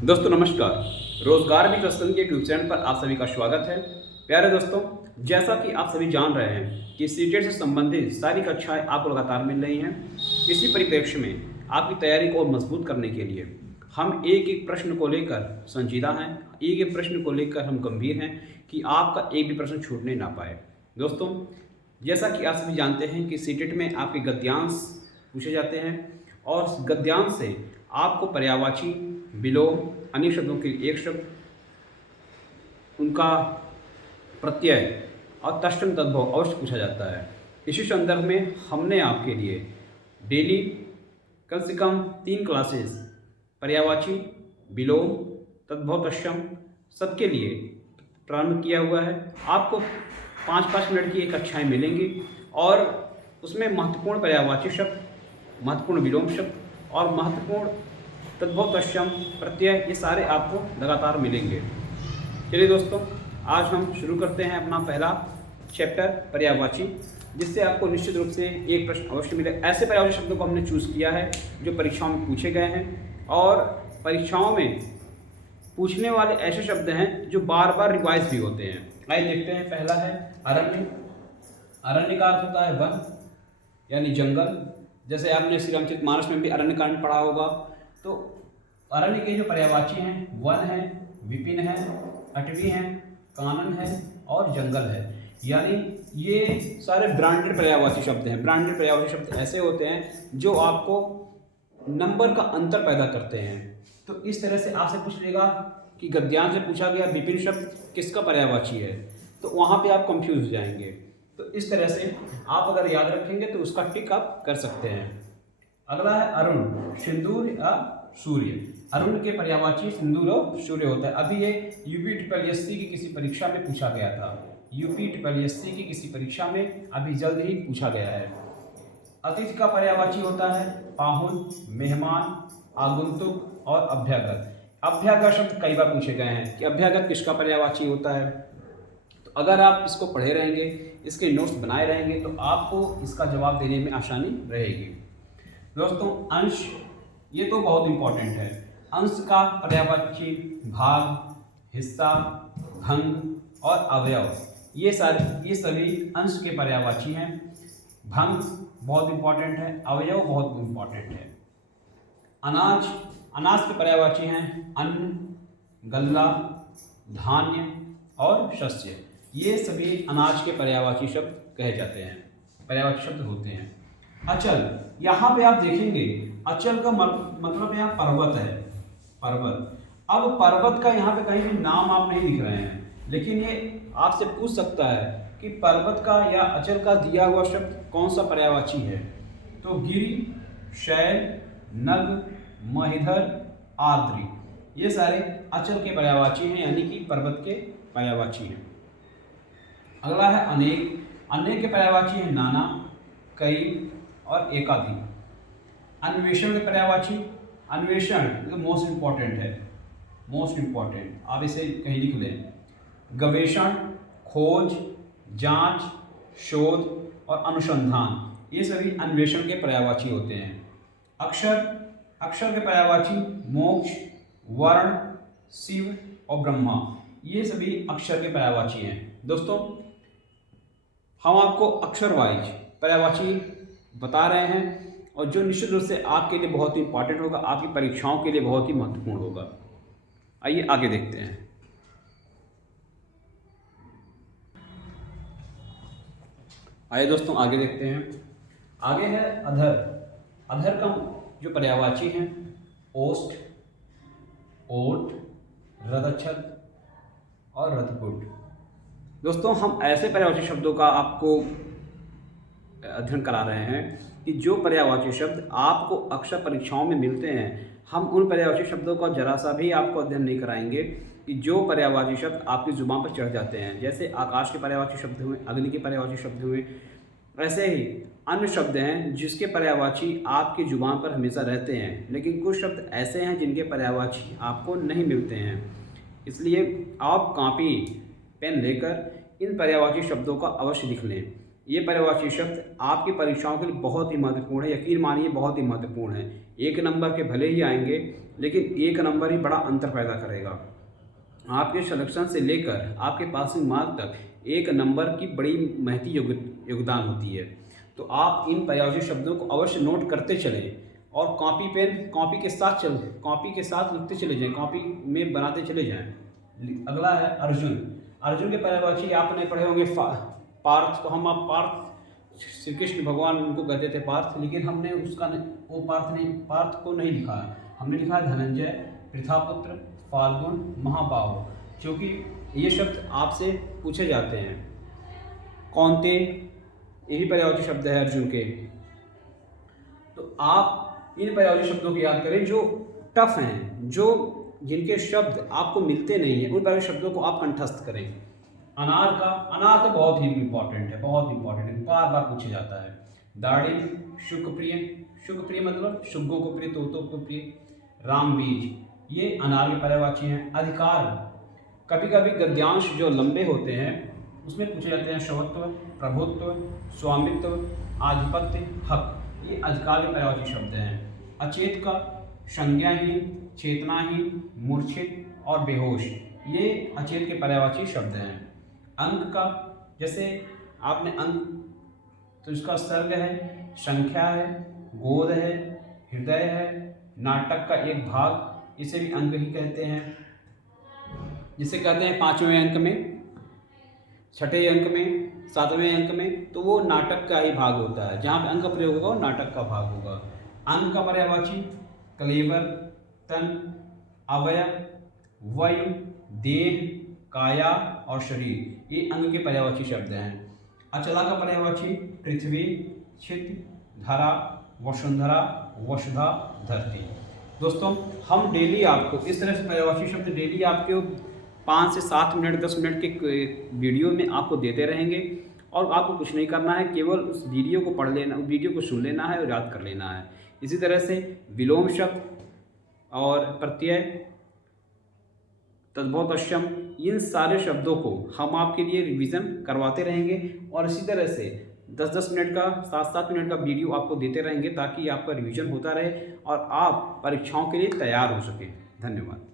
दोस्तों नमस्कार। रोजगार भी प्रसन्न के यूट्यूब चैनल पर आप सभी का स्वागत है। प्यारे दोस्तों, जैसा कि आप सभी जान रहे हैं कि सीटेट से संबंधित सारी कक्षाएं आपको लगातार मिल रही हैं। इसी परिप्रेक्ष्य में आपकी तैयारी को और मजबूत करने के लिए हम एक एक प्रश्न को लेकर संजीदा हैं, एक एक प्रश्न को लेकर हम गंभीर हैं कि आपका एक भी प्रश्न छूटने ना पाए। दोस्तों, जैसा कि आप सभी जानते हैं कि सीटेट में आपके गद्यांश पूछे जाते हैं और गद्यांश से आपको पर्यायवाची, विलोम, अनेक शब्दों के लिए एक शब्द, उनका प्रत्यय और तत्सम तद्भव अवश्य पूछा जाता है। इसी संदर्भ में हमने आपके लिए डेली कम से कम 3 क्लासेस पर्यायवाची, विलोम, तद्भव, तत्सम सबके लिए प्रारंभ किया हुआ है। आपको 5-5 मिनट की एक कक्षाएँ मिलेंगी और उसमें महत्वपूर्ण पर्यायवाची शब्द, महत्वपूर्ण विलोम शब्द और महत्वपूर्ण तद्भव, तत्सम, प्रत्यय, ये सारे आपको लगातार मिलेंगे। चलिए दोस्तों, आज हम शुरू करते हैं अपना पहला चैप्टर पर्यायवाची, जिससे आपको निश्चित रूप से एक प्रश्न अवश्य मिले। ऐसे पर्यायवाची शब्दों को हमने चूज़ किया है जो परीक्षाओं में पूछे गए हैं और परीक्षाओं में पूछने वाले ऐसे शब्द हैं जो बार बार रिवाइज भी होते हैं। आइए देखते हैं। पहला है अरण्य। अरण्य का अर्थ होता है वन यानी जंगल। जैसे आपने श्री रामचरितमानस में भी अरण्य कांड पढ़ा होगा। तो अरण्य के जो पर्यायवाची हैं वन है, विपिन है, अटवी है, कानन है और जंगल है। यानी ये सारे ब्रांडेड पर्यायवाची शब्द हैं। ब्रांडेड पर्यायवाची शब्द ऐसे होते हैं जो आपको नंबर का अंतर पैदा करते हैं। तो इस तरह से आपसे पूछ लेगा कि गद्यांश से पूछा गया विपिन शब्द किसका पर्यायवाची है, तो वहाँ पे आप कंफ्यूज हो जाएंगे। तो इस तरह से आप अगर याद रखेंगे तो उसका टिक आप कर सकते हैं। अगला है अरुण। सिंदूर या सूर्य। अरुण के पर्यायवाची सिंदूर और सूर्य होता है। अभी ये यूपी की किसी परीक्षा में पूछा गया था। यूपी की किसी परीक्षा में अभी जल्द ही पूछा गया है। अतिथि का पर्यायवाची होता है पाहुन, मेहमान, आगंतुक और अभ्यागत। अभ्यागत शब्द कई बार पूछे गए हैं कि अभ्यागत किसका पर्यायवाची होता है। तो अगर आप इसको पढ़े रहेंगे, इसके नोट्स बनाए रहेंगे, तो आपको इसका जवाब देने में आसानी रहेगी। दोस्तों, अंश, ये तो बहुत इंपॉर्टेंट है। अंश का पर्यायवाची भाग, हिस्सा, भंग और अवयव, ये सभी अंश के पर्यायवाची हैं। भंग बहुत इंपॉर्टेंट है, अवयव बहुत इंपॉर्टेंट है। अनाज, अनाज के पर्यायवाची हैं अन्न, गल्ला, धान्य और शस्य। ये सभी अनाज के पर्यायवाची शब्द कहे जाते हैं, पर्यायवाची शब्द होते हैं। अचल, यहाँ पे आप देखेंगे अचल का मतलब यहाँ पर्वत है, पर्वत। अब पर्वत का यहाँ पे कहीं भी नाम आप नहीं लिख रहे हैं, लेकिन ये आपसे पूछ सकता है कि पर्वत का या अचल का दिया हुआ शब्द कौन सा पर्यायवाची है। तो गिरि, शैल, नग, महिधर, आद्रि, ये सारे अचल के पर्यायवाची हैं, यानी कि पर्वत के पर्यायवाची हैं। अगला है अनेक। अनेक के पर्यायवाची है नाना, कई और एकाधिक। अन्वेषण के पर्यायवाची, अन्वेषण मोस्ट इंपॉर्टेंट है, मोस्ट इंपॉर्टेंट, आप इसे कहीं लिख लें। गवेषण, खोज, जांच, शोध और अनुसंधान, ये सभी अन्वेषण के पर्यायवाची होते हैं। अक्षर, अक्षर के पर्यायवाची मोक्ष, वर्ण, शिव और ब्रह्मा, ये सभी अक्षर के पर्यायवाची हैं। दोस्तों, हम आपको अक्षर वाइज पर्यायवाची बता रहे हैं और जो निश्चित रूप से आपके लिए बहुत ही इंपॉर्टेंट होगा, आपकी परीक्षाओं के लिए बहुत ही महत्वपूर्ण होगा। आइए आगे देखते हैं। आइए दोस्तों आगे देखते हैं। आगे है अधर। अधर का जो पर्यायवाची हैं ओष्ठ, ओट, रदच्छद और रथपुट। दोस्तों, हम ऐसे पर्यायवाची शब्दों का आपको अध्ययन करा रहे हैं कि जो पर्यायवाची शब्द आपको अक्सर परीक्षाओं में मिलते हैं। हम उन पर्यायवाची शब्दों का जरा सा भी आपको अध्ययन नहीं कराएंगे कि जो पर्यायवाची शब्द आपकी जुबान पर चढ़ जाते हैं। जैसे आकाश के पर्यायवाची शब्द हुए, अग्नि के पर्यायवाची शब्द हुए, ऐसे ही अन्य शब्द हैं जिसके पर्यायवाची आपकी जुबान पर हमेशा रहते हैं, लेकिन कुछ शब्द ऐसे हैं जिनके पर्यायवाची आपको नहीं मिलते हैं। इसलिए आप कॉपी पेन लेकर इन पर्यायवाची शब्दों का अवश्य लिख लें। ये पर्यायवाची शब्द आपकी परीक्षाओं के लिए बहुत ही महत्वपूर्ण है, यकीन मानिए बहुत ही महत्वपूर्ण है। 1 नंबर के भले ही आएंगे, लेकिन 1 नंबर ही बड़ा अंतर पैदा करेगा। आपके सिलेक्शन से लेकर आपके पासिंग मार्क तक 1 नंबर की बड़ी महती योगदान होती है। तो आप इन पर्यायवाची शब्दों को अवश्य नोट करते चलें और कॉपी के साथ लिखते चले जाएं, कॉपी में बनाते चले जाएं। अगला है अर्जुन। अर्जुन के पर्यायवाची आपने पढ़े होंगे पार्थ। तो हम आप पार्थ, श्री कृष्ण भगवान उनको कहते थे पार्थ, लेकिन हमने पार्थ को नहीं लिखा है, हमने लिखा है धनंजय, पृथापुत्र, फाल्गुन, महाबाहु, क्योंकि ये शब्द आपसे पूछे जाते हैं। कौनते, यही पर्यायवाची शब्द है अर्जुन के। तो आप इन पर्यायवाची शब्दों को याद करें जो टफ हैं, जिनके शब्द आपको मिलते नहीं हैं, उन पर्यायवाची शब्दों को आप कंठस्थ करें। अनार तो बहुत ही इम्पॉर्टेंट है, बार बार पूछा जाता है। दाढ़ी, शुकप्रिय मतलब शुग्गों को प्रिय, तोतों को प्रिय। रामबीज, ये अनार के पर्यायवाची हैं। अधिकार, कभी कभी गद्यांश जो लंबे होते हैं उसमें पूछे जाते हैं स्वत्व, प्रभुत्व, स्वामित्व, आधिपत्य, हक, ये अधिकार के पर्यायवाची शब्द हैं। अचेत का संज्ञाहीन, चेतनाहीन, मूर्छित और बेहोश, ये अचेत के पर्यायवाची शब्द हैं। अंक का, जैसे आपने अंक, तो इसका सर्ग है, संख्या है, गोद है, हृदय है, नाटक का एक भाग, इसे भी अंक ही कहते हैं। जिसे कहते हैं 5वें अंक में, 6ठे अंक में, 7वें अंक में, तो वो नाटक का ही भाग होता है। जहाँ पे अंक प्रयोग होगा वो नाटक का भाग होगा। अंक का पर्यायवाची कलेवर, तन, अवयव, वायु, देह, काया और शरीर, ये अंग के पर्यायवाची शब्द हैं। अचला का पर्यायवाची पृथ्वी, छिद्र, धरा, वसुंधरा, वसुधा, धरती। दोस्तों, हम डेली आपको इस तरह से पर्यायवाची शब्द डेली आपके 5 से 7 मिनट 10 मिनट के वीडियो में आपको देते रहेंगे और आपको कुछ नहीं करना है, केवल उस वीडियो को पढ़ लेना, उस वीडियो को सुन लेना है और याद कर लेना है। इसी तरह से विलोम शब्द और प्रत्यय, तद्भवतश्यम, इन सारे शब्दों को हम आपके लिए रिवीजन करवाते रहेंगे और इसी तरह से 10-10 मिनट का, 7-7 मिनट का वीडियो आपको देते रहेंगे ताकि आपका रिवीजन होता रहे और आप परीक्षाओं के लिए तैयार हो सकें। धन्यवाद।